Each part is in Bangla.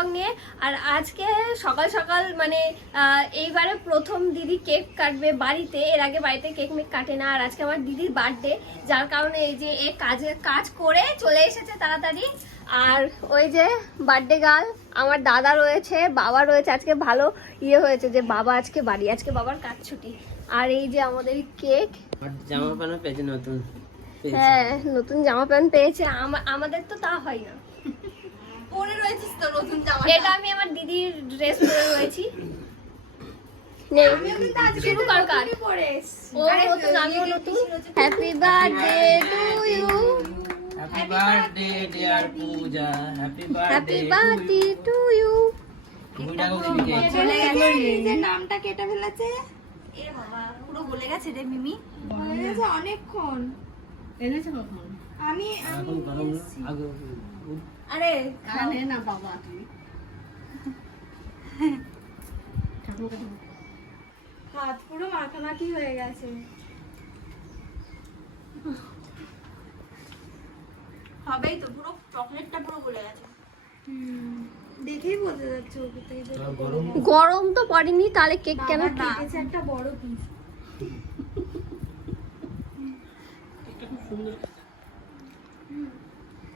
ব্লগ নিয়ে। আর আজকে সকাল সকাল মানে এইবারে প্রথম দিদি কেক কাটবে বাড়িতে, এর আগে বাড়িতে কেক মেক কাটে না। আর আজকে আমার দিদির বার্থডে, যার কারণে এই যে এ কাজ করে চলে এসেছে তাড়াতাড়ি। আর ওই যে বার্থডে গার্ল আমার দাদা রয়েছে, বাবা রয়েছে। আজকে ভালো হয়েছে যে বাবা আজকে বাড়ি, আজকে বাবার কাজ ছুটি। আর এই যে আমাদের কেক, জামা প্যান্ট পেয়েছে নতুন। হ্যাঁ নতুন জামা প্যান্ট পেয়েছে। আমাদের তো তা হয় না। পরে রয়েছিস তো নতুন জামা। এটা আমি আমার দিদির ড্রেস পরে রয়েছি। শুরু কর কাজ। ও নতুন, আমিও নতুন। Happy birthday to you, happy birthday dear Puja, happy happy birthday to you. চলে গেছে, নিজের নামটা কেটে ফেলেছে। এ বাবা পুরো গলে গেছে রে মিমি, গলে গেছে অনেকক্ষণ। এনেছে কখন? আমি এখন গরম আগে আরে খানে না বাবা তুই হাত পুরো মাখামাখি হয়ে গেছে। হবেই তো, পুরো চকলেটটা পুরো গলে গেছে। দেখেই বোঝা যাচ্ছে ওকে থেকে যে গরম তো পড়েনি, তাহলে কেক কেন কেটেছে একটা বড় পিস।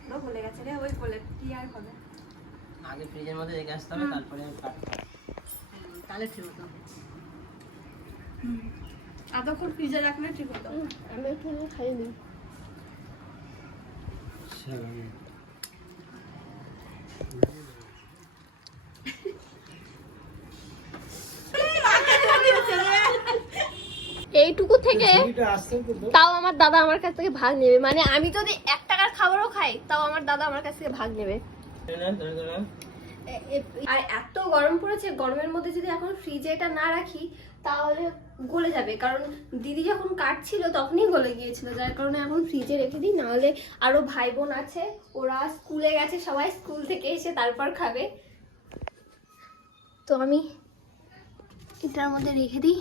পুরো গলে গেছে রে, ওই গলে কি আর হবে। আগে ফ্রিজের মধ্যে রেখে আসতে হবে, তারপরে আমি কাটবো। তাহলে ঠিক হতো। এতক্ষণ ফ্রিজে রাখলে ঠিক হতো। আমি একটু খাইনি। এইটুকু থেকে তাও আমার দাদা আমার কাছ থেকে ভাগ নেবে। মানে আমি যদি 1 টাকার খাবারও খাই, তাও আমার দাদা আমার কাছ থেকে ভাগ নেবে। আর এত গরম পড়েছে, গরমের মধ্যে যদি এখন ফ্রিজে এটা না রাখি তাহলে গলে যাবে। কারণ দিদি যখন কাটছিল তখনই গলে গিয়েছিল, যার কারণে এখন ফ্রিজে রেখে দিই। নাহলে আরো ভাই বোন আছে, ওরা স্কুলে গেছে, সবাই স্কুল থেকে এসে তারপর খাবে। তো আমি এটার মধ্যে রেখে দিই।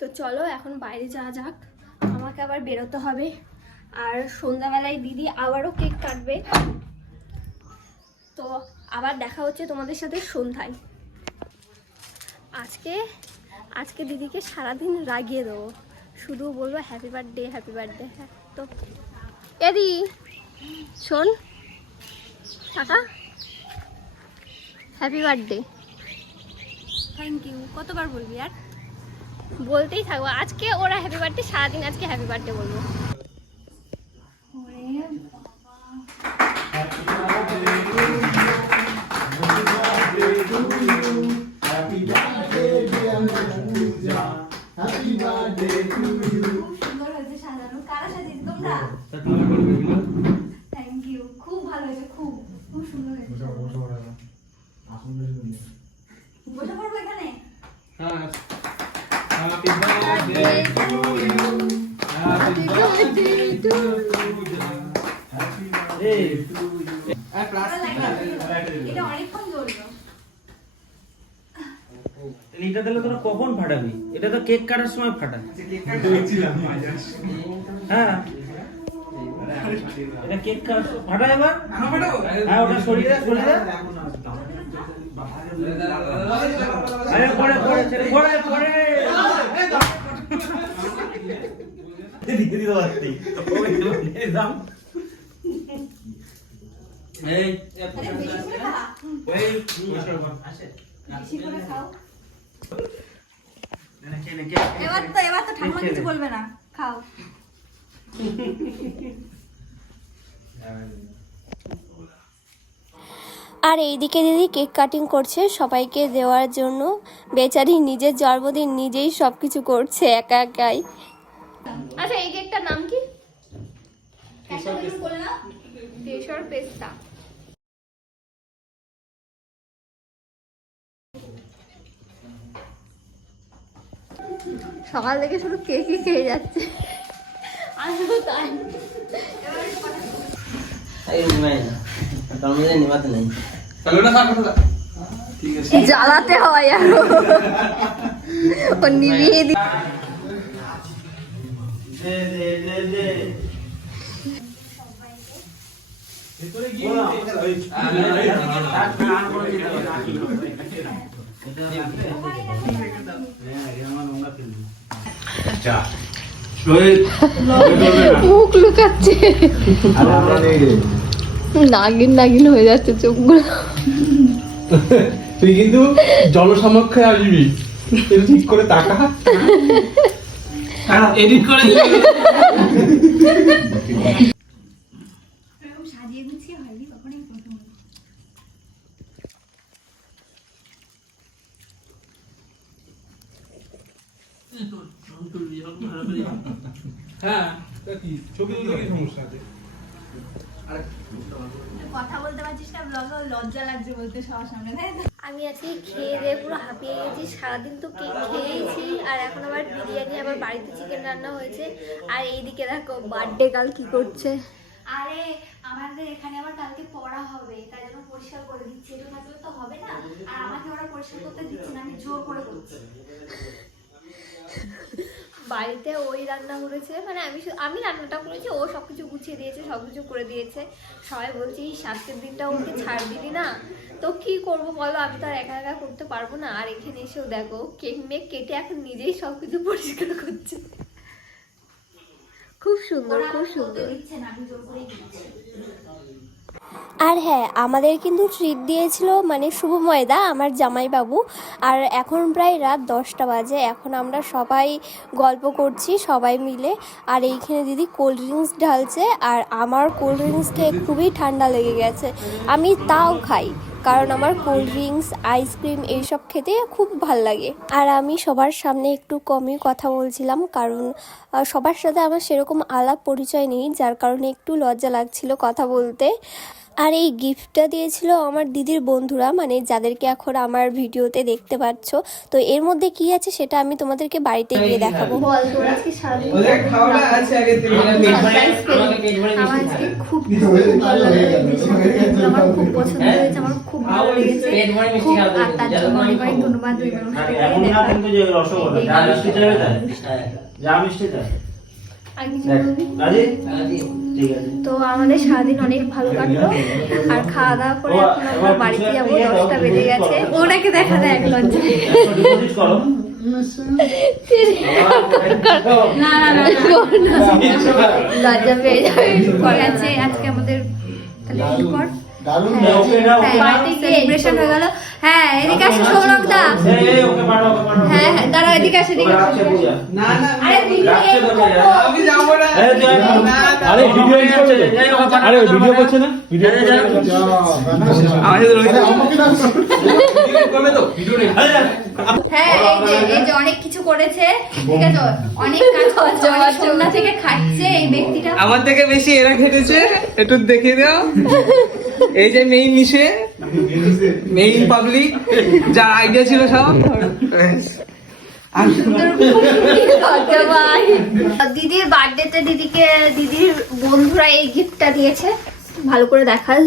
তো চলো এখন বাইরে যাওয়া যাক, আমাকে আবার বেরোতে হবে। আর সন্ধ্যাবেলায় দিদি আবারও কেক কাটবে, তো আবার দেখা হচ্ছে তোমাদের সাথে সন্ধ্যায়। আজকে দিদিকে সারাদিন রাগিয়ে দেবো, শুধু বলবো হ্যাপি বার্থডে হ্যাপি বার্থডে। হ্যাঁ তো এদি শোন, টাকা হ্যাপি বার্থডে। Thank you. কতবার বলবি আর? বলতেই থাকবো। আজকে ওরা হ্যাপি বার্থডে, সারাদিন আজকে হ্যাপি বার্থডে বলবো। সুন্দর হয়েছে সাজানো। কারা সাজিয়েছে তোমরা? থ্যাংক ইউ, খুব ভালো হয়েছে, খুব খুব সুন্দর হয়েছে। বসে পড়বো এখানে? Happy birthday to you. Happy birthday to you. Happy birthday to you. এটা অনেকক্ষণ জ্বললো। এটা দিলে তোরা কখন ফাটাবি? এটা তো কেক কাটার সময় ফাটাবি। হ্যাঁ এটা কেক ফাটা এবার। হ্যাঁ ওটা সরিয়ে দে, সরিয়ে দে। আরে পড়ে পড়ে ছেড়ে পড়ে পড়ে দিদি দিদি বাতি ওই দাম এই আরে বেশি করে খা, এই আসে বেশি করে খাও। না খেয়ে নে কে এবার তো ঠাকুমা কিছু বলবে না, খাও। আর এইদিকে দিদি কেক কাটিং করছে সবাইকে দেওয়ার জন্য। বেচারি নিজের জন্মদিন নিজেই সবকিছু করছে একা একাই। আচ্ছা এই কেকটার নাম কি? কেশর পেস্তা। সকাল থেকে শুধু কেকই খেয়ে যাচ্ছে। আমিও তাই। এই নিমাই না তোর মধ্যে নিমাতে নাই জ্বালাতে হয় আরো, ও নিভিয়ে দি। মুখ লুকাচ্ছে, নাগিন নাগিন হয়ে যাচ্ছে চোখগুলো। তুই কিন্তু জনসমক্ষে আসবি, এটা ঠিক করে তাকা। এডিট করে সাজিয়ে গুছিয়ে হয়নি তখনই প্রথম। হ্যাঁ কি ছবি তুলতে কি সমস্যা আছে? কথা বলতে পারছিস না, ব্লগে লজ্জা লাগছে বলতে সবার সামনে, তাই না? আমি আজকে খেয়ে দিয়ে পুরো হাঁপিয়ে গেছি, সারাদিন তো কেক খেয়েছি, আর এখন আবার বিরিয়ানি, আবার বাড়িতে চিকেন রান্না হয়েছে। আর এইদিকে দেখো বার্থডে গার্ল কি করছে। আরে আমাদের এখানে আবার কালকে পড়া হবে, তাই জন্য পরিষ্কার করে দিচ্ছি। এটা থাকলে তো হবে না, আর আমাকে ওরা পরিষ্কার করতে দিচ্ছে না, আমি জোর করে করছি। বাড়িতে ওই রান্না করেছে, মানে আমি রান্নাটা করেছি, ও সবকিছু গুছিয়ে দিয়েছে, সবকিছু করে দিয়েছে। সবাই বলছি আজকের দিনটা ওকে ছাড় দিবি না, তো কি করবো বলো, আমি তো আর একা একা করতে পারবো না। আর এখানে এসেও দেখো কেক মেক কেটে এখন নিজেই সবকিছু পরিষ্কার করছে। খুব সুন্দর, খুব সুন্দর। দিচ্ছে না, আমি জোর করেই দিচ্ছি। আর হ্যাঁ, আমাদের কিন্তু ট্রিট দিয়েছিল মানে শুভময়দা, আমার জামাইবাবু। আর এখন প্রায় রাত 10টা বাজে, এখন আমরা সবাই গল্প করছি সবাই মিলে। আর এইখানে দিদি কোল্ড ড্রিঙ্কস ঢালছে, আর আমার কোল্ড ড্রিঙ্কস খেয়ে খুবই ঠান্ডা লেগে গেছে। আমি তাও খাই, কারণ আমার কোল্ড ড্রিঙ্কস, আইসক্রিম এইসব খেতে খুব ভাল লাগে। আর আমি সবার সামনে একটু কমই কথা বলছিলাম, কারণ সবার সাথে আমার সেরকম আলাপ পরিচয় নেই, যার কারণে একটু লজ্জা লাগছিল কথা বলতে। আর এই গিফটটা দিয়েছিল আমার দিদির বন্ধুরা, মানে যাদেরকে এখন আমার ভিডিওতে দেখতে পাচ্ছ। তো এর মধ্যে কি আছে সেটা আমি তোমাদেরকে বাড়িতে গিয়ে দেখাবো। বল তোর আজকে সারাদিন আমার আজকে খুব ভালো লেগেছে, আমার খুব পছন্দ হয়েছে, আমার খুব ভালো লেগেছে খুব। আর তার জন্য অনেক অনেক ধন্যবাদ। এমন না কিন্তু যে রসগোল্লা যা মিষ্টি চাই তাই, যা মিষ্টি চাই। আর কিছু বলবি? রাজি? ঠিক আছে। তো আমাদের সারাদিন অনেক ভালো কাটলো, আর খাওয়া দাওয়া করে এখন আমরা বাড়িতে যাবো। 10টা বেজে গেছে, ওনাকে দেখা যায় এক লজ্জায়। ডিপোজিট করো। না না না, লজ্জা পেয়ে যাবে। পরে আছে আজকে আমাদের, তাহলে কি কর, বাড়িতে সেলিব্রেশন হয়ে গেল। হ্যাঁ এদিকে আসো সৌরভদা। হ্যাঁ হ্যাঁ দাঁড়াও, এদিকে আসো, এদিকে আসো। আরে দিদি আমি যাবো না। আরে ভিডিও করছে তো, আরে ভিডিও করছে না, ভিডিও করবে তো ভিডিও নেই। হ্যাঁ এই যে অনেক কিছু করেছে, ঠিক আছে, অনেক কাজ করছে, অনেক সন্ধ্যা থেকে খাচ্ছে এই ব্যক্তিটা। আমার থেকে বেশি এরা খেটেছে, একটু দেখে দাও। এই যে মেইন নিশে, মেইন পাবলিক, যার আইডিয়া ছিল সব। দিদির বার্থডেতে দিদির বন্ধুরা এই গিফটটা দিয়েছে। ভালো করে দেখাল,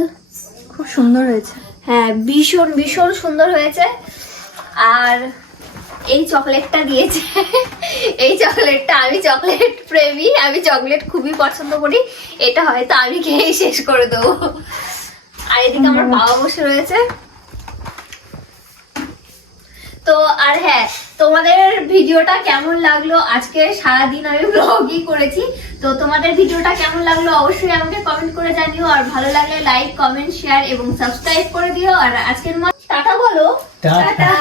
খুব সুন্দর হয়েছে। হ্যাঁ ভীষণ ভীষণ সুন্দর হয়েছে। আর এই চকলেটটা দিয়েছে, এই চকলেটটা, আমি চকলেট প্রেমী, আমি চকলেট খুবই পছন্দ করি, এটা হয়তো আমি খেয়েই শেষ করে দেবো। আর এদিকে আমার বাবা বসে রয়েছে। তো আর হ্যাঁ, তোমাদের ভিডিওটা কেমন লাগলো, আজকে সারাদিন আমি ব্লগই করেছি, তো তোমাদের ভিডিওটা কেমন লাগলো অবশ্যই আমাকে কমেন্ট করে জানিও। আর ভালো লাগলে লাইক, কমেন্ট, শেয়ার এবং সাবস্ক্রাইব করে দিও। আর আজকের মতো টাটা বলো। টাটা।